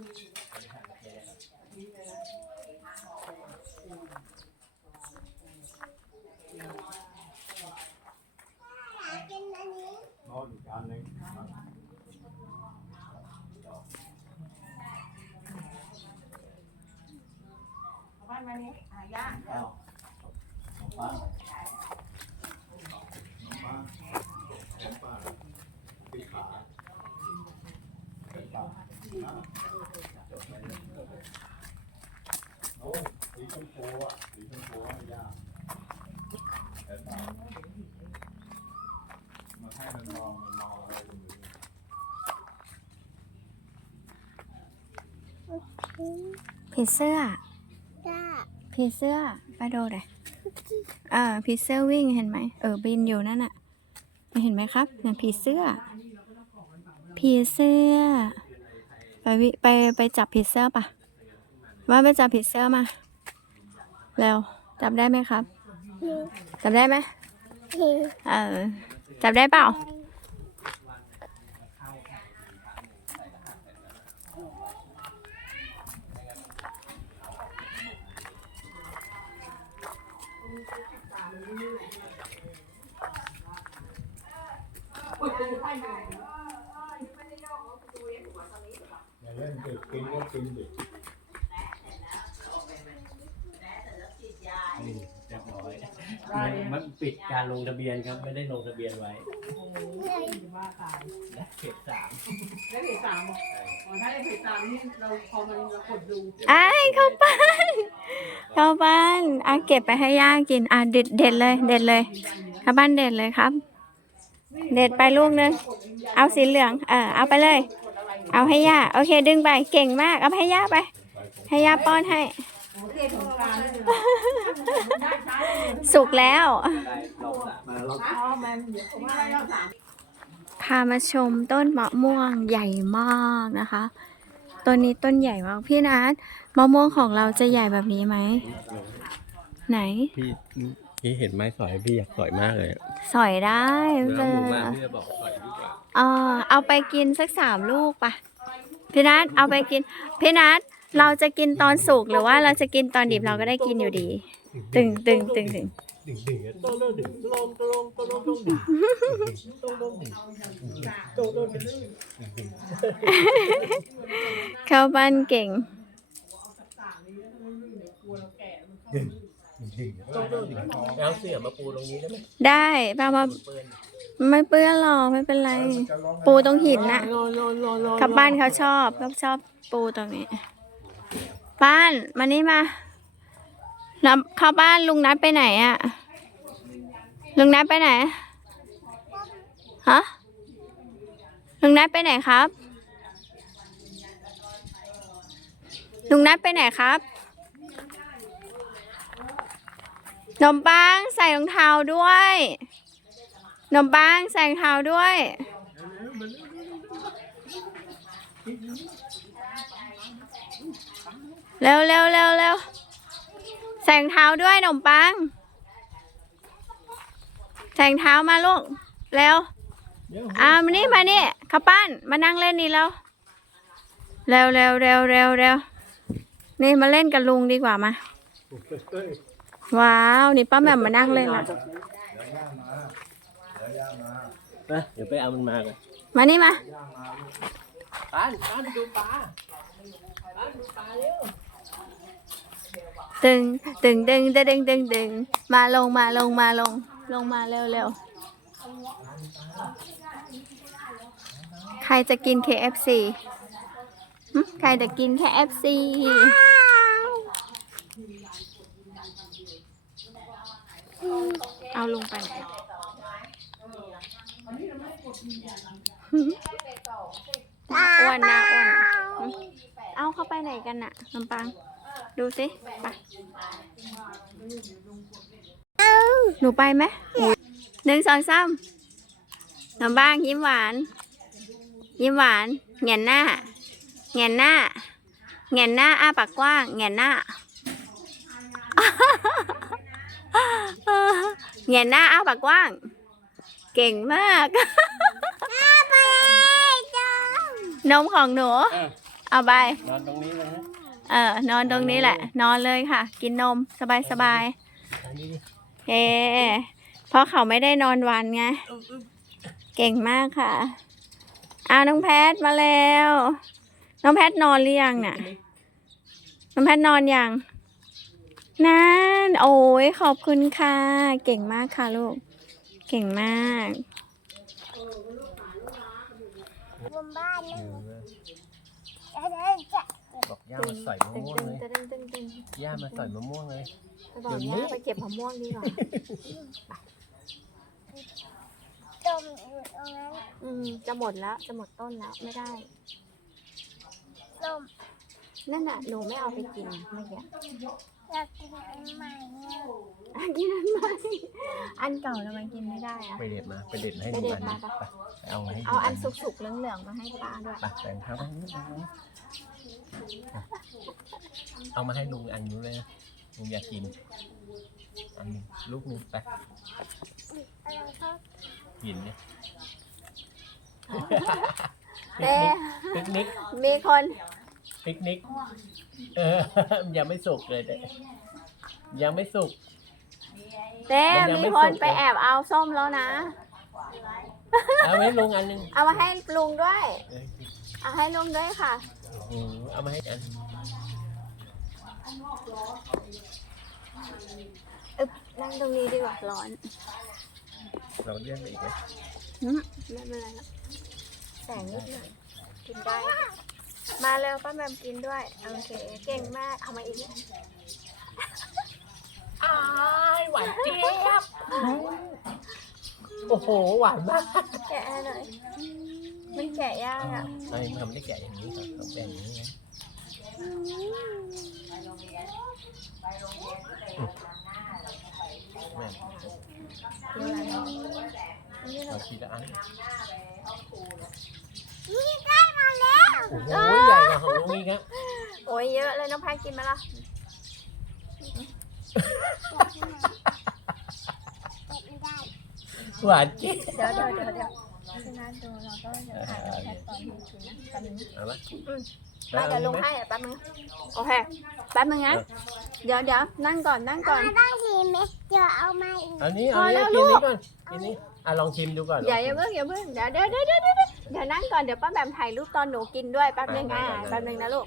กินอนนี้นอนอีกจานหนึ่งบ้านมานี้หายากเอาเอาป้าเอาป้าแขนป้าปิดขาแขนป้าอ่าจบไปเลยโอ้ยสีชมพูอะสีชมพูไม่ยากแขนป้ามาให้มันมองมันมองอะไรตรงนี้ ผีเสื้อจ้าผีเสื้อไปดูเลยเออผีเสื้อวิ่งเห็นไหมเออบินอยู่นั่นน่ะเห็นไหมครับเนี่ยผีเสื้อผีเสื้อ ไปวิไปไปจับผีเสื้อปะว่าไปจับผีเสื้อมาเร็วจับได้ไหมครับ จับได้ไหมพี่เออจับได้เปล่า อย่าเล่นดึกกินก็กินดึกนี่เรียบร้อย มันมันปิดการลงทะเบียนครับ ไม่ได้ลงทะเบียนไว้ว่าตายและเขตสามแล้วเพจสามบอกอ๋อถ้าในเพจสามนี่เราพอมันเรากดดูไอ้ายเข้าบ้านเข้าบ้านอะเก็บไปให้ย่ากินอะเด็ดเด็ดเลย เด็ดเลยเข้าบ้านเด็ดเลยครับ เด็ดไปลูกนึงเอาสีเหลืองเออเอาไปเลย เอาให้ย่าโอเคดึงไปเก่งมากเอาไปให้ย่าไป ให้ย่าป้อนให้ โอเคสงกรารเลยได้ใช้เลยสุกแล้วได้ลองสามมาเราอ๋อมันเดี๋ยวผมว่าเราสามพามาชมต้นมะม่วงใหญ่มากนะคะ ต้นนี้ต้นใหญ่มากพี่นัทมะม่วงของเราจะใหญ่แบบนี้ไหม ไหน พี่พี่เห็นไม้สอยพี่อยากสอยมากเลยสอยได้ไม่แล้เป็วนหมูไรมาพี่จะบอกสอยดีกว่าเออเอาไปกินสักสามลูกปะพี่นัทเอาไปกินพี่นัท เราจะกินตอนสุกหรือว่าเราจะกินตอนดิบเราก็ได้กินอยู่ดี ตึงตึงตึงตึงดึงดึงโตโลดึงลงตลงตลงตลงดึงโตลดึงโตลดึงเข้าบ้านเก่งโตลงดึงแล้วเสียมาปูตรงนี้ได้ไหมได้ป้าว่าไม่เปื้อนหรอกไม่เป็นไร ปูตรงหินน่ะขับบ้านเขาชอบเขาชอบปูตรงนี้ บ้านมานี่มานับเข้าบ้านลุงนัดไปไหนอะลุงนัดไปไหนฮะลุงนัดไปไหนครับ ลุงนัดไปไหนครับขนมปังใส่รองเท้าด้วยขนมปังใส่รองเท้าด้วย เร็วเร็วเร็วเร็วใส่รองเท้าด้วยขนมปังใส่รองเท้ามาลูกเร็วอ่ามานี่มานี่ขับปั้นมานั่งเล่นนี่แล้วเร็วเร็วเร็วเร็วเร็วนี่มาเล่นกับลุงดีกว่ามา ว้าว นี่ป้าแหม่มมานั่งเล่นละนะเดี๋ยวไปเอามันมากันมานี่มาป้านป้านไปดูปลาป้านดูปลาเร็ว ตึงตึงตึงตึงตึงตึงตึงมาลงมาลงมาลง ลงมาเร็วเร็วใครจะกิน KFC ใครจะกิน KFC เอาลงไปอ้วนนะอ้วน เอาเข้าไปไหนกันน่ะลำปัง ดูสิไปหนูไปไหมหนึ่งสองสามน้ำบ้างยิ้มหวาน ยิ้มหวานเงียนหน้าเงียนหน้าเงียนหน้าอ้าปากกว้างเงียนหน้าเงียนหน้าอ้าปากกว้าง เก่งมากนมของหนู เอาไปนอนตรงนี้เลยนะ เออนอนตรงนี้แหละ นอนเลยค่ะ กินนมสบายสบายอันนี้ดิๆเฮเพราะเขาไม่ได้นอนวันไง เก่งมากค่ะอ้าวน้องแพทมาแล้ว น้องแพทนอนหรือยังเนี่ยน้องแพทนอนยังนั่นโอ้ยขอบคุณค่ะ เก่งมากค่ะลูก เก่งมากบนบ้าน หิ นี่ วเลย แล้วเดี๋ยวจะ บอก ย่ามาใส่มะม่วงเลยตึงตึงตึงย่ามาใส่มะม่วงเลยไปบอกย่าไปเก็บมะม่วงดีกว่าจมอยู่ตรงนั้นอืมจะหมดแล้วจะหมดต้นแล้วไม่ได้จมนั่นน่ะหนูไม่เอาไปกินเมื่อกี้อยากกินอันใหม่เนี่ยอันกินอันใหม่ อันเก่าแล้วมันกินไม่ได้อะไปเด็ดมาไปเด็ดมาให้ไปดูเด็ดอันมานี้ปะไปไปเอามาให้ดูเอาอันสุกๆเหลืองๆมาให้ป้าด้วยไปแต่งเท้าไป เอามาให้ลุงอันนู้นเลยนะลุงอยากกิน อันหนึงลูกหนึงไปอะไรเขาหินเนี่ยเต้ปิกนิกมีคนปิกนิกเออ ยังไม่สุกเลยแต่ยังไม่สุก เต้มันยังมีไม่คนสุก ไปแอบเอาส้มแล้วนะ เอาไว้ลุงอันหนึงเอามาให้ลุงด้วย เออเอาให้ลุงด้วยค่ะ อืมเอามาให้อันอึ๊บนั่งตรงนี้ดีกว่าร้อนเราเรียกไปอีกไหมอืมไม่เป็นไรแล้วแสงนิดหน่อยกินได้ มาเร็วป้าแมมกินด้วยโอเคเก่งมากเอามาอีกนิดอ้ายหวานเจี๊ยบ โอ้โห หวานมาก แกะให้หน่อย มันแกะยากอะไอ้มันไม่ได้แกะอย่างนี้ครับต้องแกะอย่างนี้ไงแม่กินอะไรอันนี้หน่เอาอยทีละอันนี่ได้มาแล้วโอ้โหใหญ่กว่าของลุงอีกครับโอ้ยเยอะเลยน้องแพรกินไหมล่ะเก็บไม่ได้หวานเจี๊ยบเดี๋ยวเดี๋ยวเดี๋ยวเดี๋ยวช นะดูเราก็จะถ่ายน้องแพทตอนที่กินะแป๊บนึงเอาละม่เดี๋ยวลงให้อะแป๊บนึงโอเคแป๊บนึงนะเดี๋ยวเดี๋ยวนั่งก่อนนั่งก่อนมาต้องชิมไหมเดี๋ยวเอามาอีกอันนี้เอาแล้นี้วกินลูนี้กก่อนกินนี้อะลองชิมดูก่อนอย่าอย่าเพิ่งอย่าเพิ่งเดี๋ยวเดี๋ยวเดี๋ยวเดี๋ยวเดี๋ยวเดี๋ยวนั่งก่อนเดี๋ยวป้าแบมถ่ายรูปตอนหนูกินด้วยแป๊บนึงอะแป๊บนึงนะลูก